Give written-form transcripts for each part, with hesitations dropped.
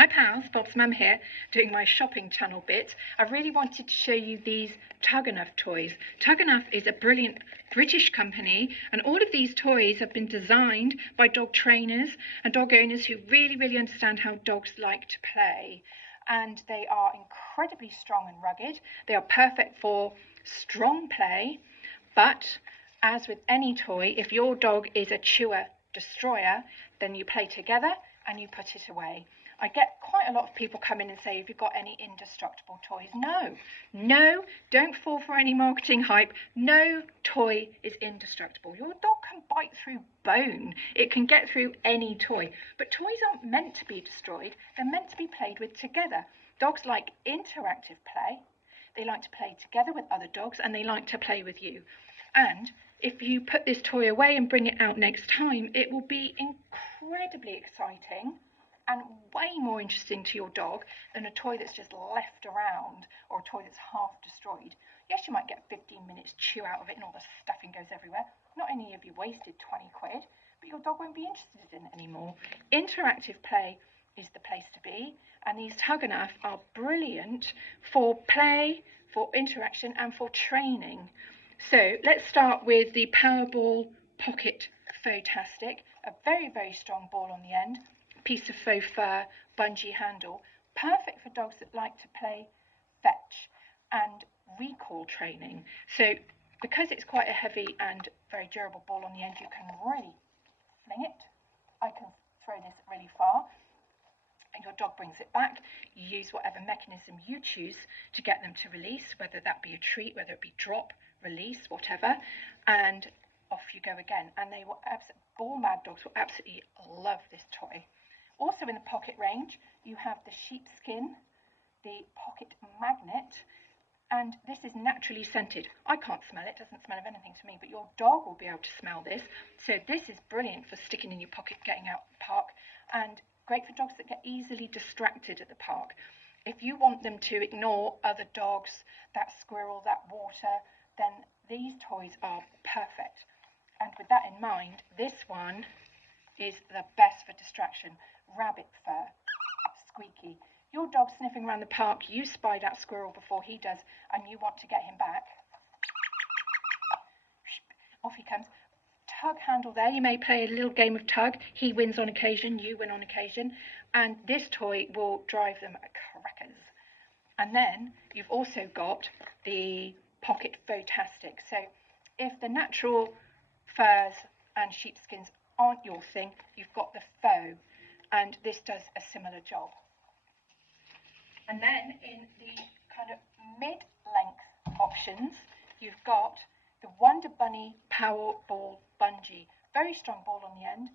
Hi pals, Bob's mum here, doing my shopping channel bit. I really wanted to show you these Tug-E-Nuff toys. Tug-E-Nuff is a brilliant British company, and all of these toys have been designed by dog trainers and dog owners who really understand how dogs like to play. And they are incredibly strong and rugged. They are perfect for strong play, but as with any toy, if your dog is a chewer destroyer, then you play together and you put it away. I get quite a lot of people come in and say, have you got any indestructible toys? No, don't fall for any marketing hype. No toy is indestructible. Your dog can bite through bone. It can get through any toy. But toys aren't meant to be destroyed. They're meant to be played with together. Dogs like interactive play. They like to play together with other dogs, and they like to play with you. And if you put this toy away and bring it out next time, it will be incredibly exciting and way more interesting to your dog than a toy that's just left around or a toy that's half destroyed. Yes, you might get 15 minutes chew out of it and all the stuffing goes everywhere. Not only have you wasted 20 quid, but your dog won't be interested in it anymore. Interactive play is the place to be, and these Tug-E-Nuff are brilliant for play, for interaction and for training. So let's start with the Powerball Pocket Photastic, a very strong ball on the end, piece of faux fur, bungee handle, perfect for dogs that like to play fetch and recall training. So because it's quite a heavy and very durable ball on the end, you can really fling it. I can throw this really far and your dog brings it back. You use whatever mechanism you choose to get them to release, whether that be a treat, whether it be drop, release, whatever, and off you go again. And they will ball mad dogs will absolutely love this toy. Also in the pocket range, you have the sheepskin, the pocket magnet, and this is naturally scented. I can't smell it, doesn't smell of anything to me, but your dog will be able to smell this. So this is brilliant for sticking in your pocket, getting out the park, and great for dogs that get easily distracted at the park. If you want them to ignore other dogs, that squirrel, that water, then these toys are perfect. And with that in mind, this one is the best for distraction. Rabbit fur, squeaky. Your dog's sniffing around the park, you spy that squirrel before he does, and you want to get him back. Off he comes. Tug handle there, you may play a little game of tug. He wins on occasion, you win on occasion, and this toy will drive them crackers. And then you've also got the pocket photastic. So if the natural furs and sheepskins aren't your thing, you've got the faux, and this does a similar job. And then in the kind of mid-length options, you've got the Wonder Bunny Powerball Bungee. Very strong ball on the end,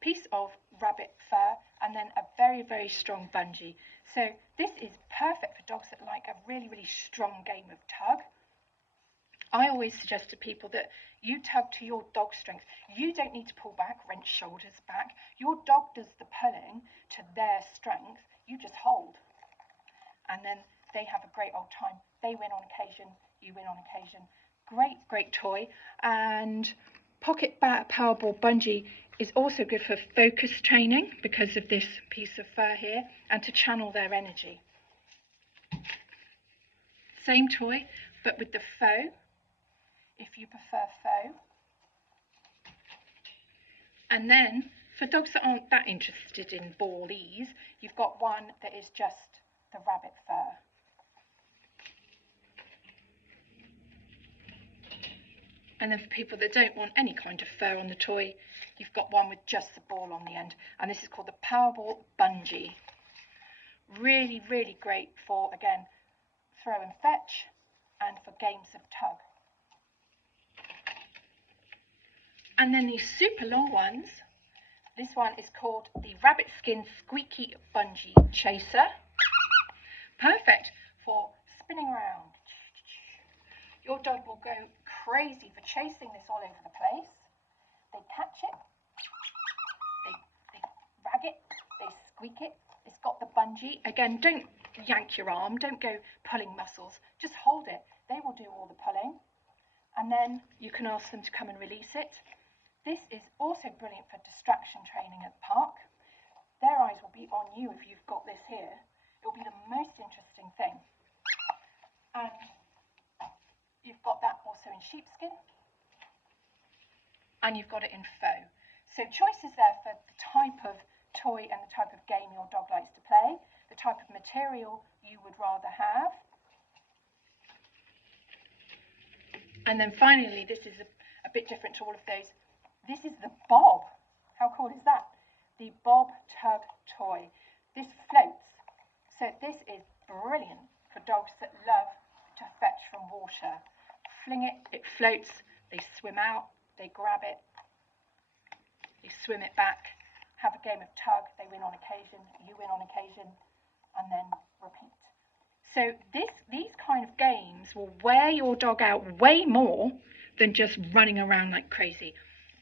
piece of rabbit fur, and then a very strong bungee. So this is perfect for dogs that like a really strong game of tug. I always suggest to people that you tug to your dog's strength. You don't need to pull back, wrench shoulders back. Your dog does the pulling to their strength. You just hold. And then they have a great old time. They win on occasion, you win on occasion. Great toy. And Pocket Powerball Bungee is also good for focus training because of this piece of fur here, and to channel their energy. Same toy, but with the faux, if you prefer faux. And then for dogs that aren't that interested in ballies, you've got one that is just the rabbit fur. And then for people that don't want any kind of fur on the toy, you've got one with just the ball on the end, and this is called the Powerball Bungee. Really great for, again, throw and fetch and for games of tug. And then these super long ones, this one is called the Rabbit Skin Squeaky Bungee Chaser. Perfect for spinning around. Your dog will go crazy for chasing this all over the place. They catch it, they rag it, they squeak it. It's got the bungee. Again, don't yank your arm, don't go pulling muscles, just hold it. They will do all the pulling. And then you can ask them to come and release it. This is also brilliant for distraction training at the park. Their eyes will be be on you if you've got this here. It will be the most interesting thing. And you've got that also in sheepskin, and you've got it in faux. So choices there for the type of toy and the type of game your dog likes to play, the type of material you would rather have. And then finally, this is a bit different to all of those. This is the Bob. How cool is that? The Bob Tug toy. This floats. So this is brilliant for dogs that love to fetch from water. Fling it, it floats, they swim out, they grab it, they swim it back, have a game of tug, they win on occasion, you win on occasion, and then repeat. So these kind of games will wear your dog out way more than just running around like crazy.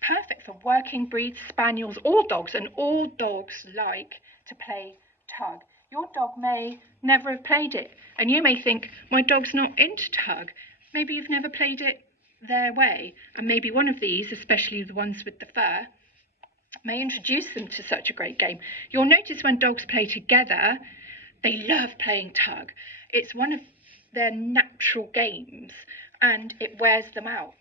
Perfect for working breeds, spaniels, all dogs, and all dogs like to play tug. Your dog may never have played it, and you may think, my dog's not into tug. Maybe you've never played it their way, and maybe one of these, especially the ones with the fur, may introduce them to such a great game. You'll notice when dogs play together, they love playing tug. It's one of their natural games, and it wears them out.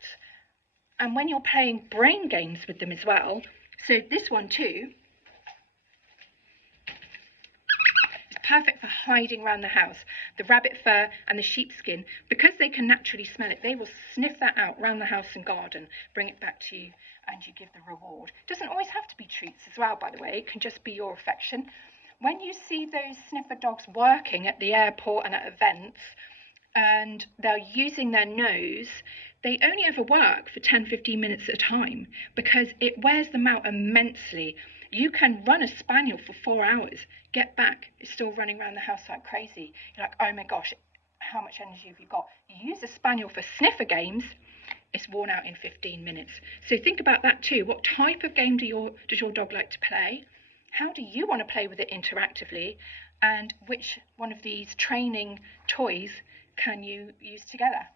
And when you're playing brain games with them as well, so this one too, is perfect for hiding around the house. The rabbit fur and the sheepskin, because they can naturally smell it, they will sniff that out around the house and garden, bring it back to you, and you give the reward. It doesn't always have to be treats as well, by the way. It can just be your affection. When you see those sniffer dogs working at the airport and at events, and they're using their nose, they only ever work for 10-15 minutes at a time because it wears them out immensely. You can run a spaniel for 4 hours, get back, it's still running around the house like crazy. You're like, oh my gosh, how much energy have you got? You use a spaniel for sniffer games, it's worn out in 15 minutes. So think about that too. What type of game does your dog like to play? How do you want to play with it interactively? And which one of these training toys can you use together?